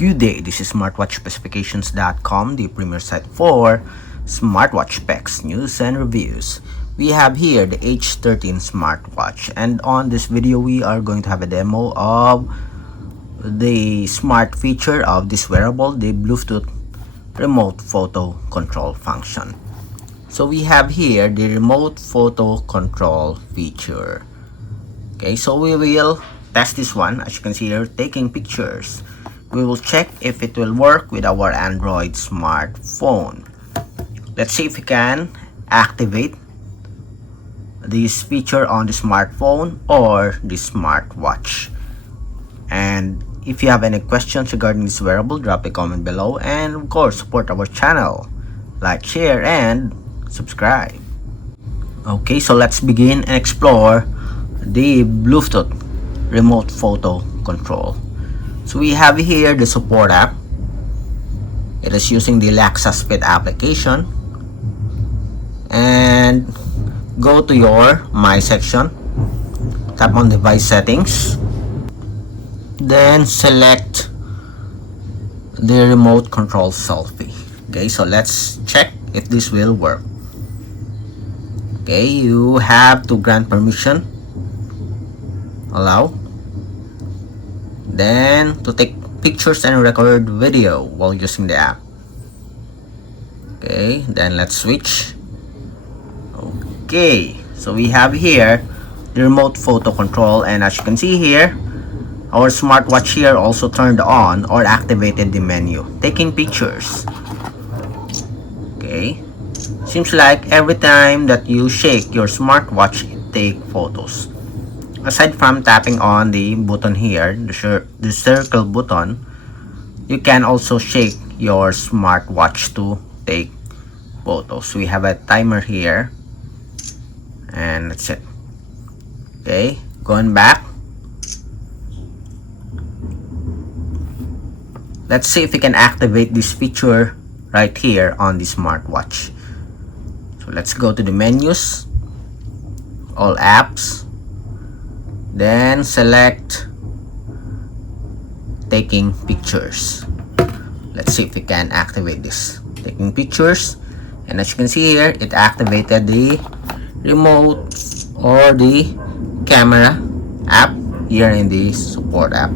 Good day, this is smartwatchspecifications.com, the premier site for smartwatch specs, news, and reviews. We have here the H13 Smartwatch, and on this video we are going to have a demo of the smart feature of this wearable, the Bluetooth remote photo control function. So we have here the remote photo control feature. Okay, so we will test this one. As you can see here, taking pictures. We will check if it will work with our Android smartphone. Let's see if we can activate this feature on the smartphone or the smartwatch. And if you have any questions regarding this wearable, drop a comment below, and of course support our channel. Like, share, and subscribe. Okay, so let's begin and explore the Bluetooth remote photo control. So we have here the support app. It is using the Alexa Speed application, and go to your My section, tap on device settings, then select the remote control selfie. Okay, so let's check if this will work. Okay, you have to grant permission, allow, then to take pictures and record video while using the app. Okay, then let's switch. Okay, so we have here the remote photo control, and as you can see here, our smartwatch here also turned on or activated the menu, taking pictures. Okay, seems like every time that you shake your smartwatch, it takes photos. Aside from tapping on the button here, the circle button, you can also shake your smartwatch to take photos. We have a timer here, and that's it. Okay, going back, let's see if we can activate this feature right here on the smartwatch. So let's go to the menus, all apps, then select taking pictures. Let's see if we can activate this taking pictures, and as you can see here, it activated the remote or the camera app here in the support app.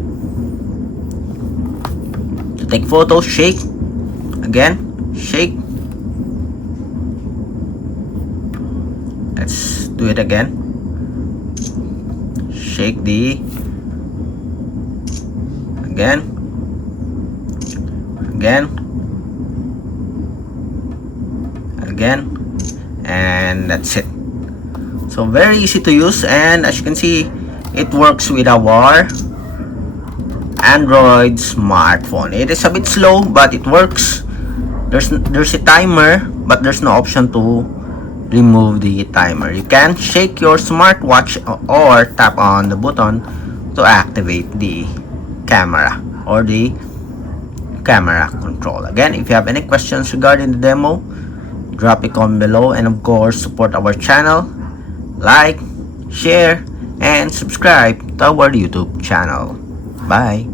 To take photos, shake again, shake. Let's do it again. Shake the again, and that's it. So very easy to use, and as you can see, it works with our Android smartphone. It is a bit slow, but it works. There's a timer, but there's no option to remove the timer. You can shake your smartwatch or tap on the button to activate the camera or the camera control. Again, if you have any questions regarding the demo, drop a comment below, and of course support our channel. Like, share, and subscribe to our YouTube channel. Bye.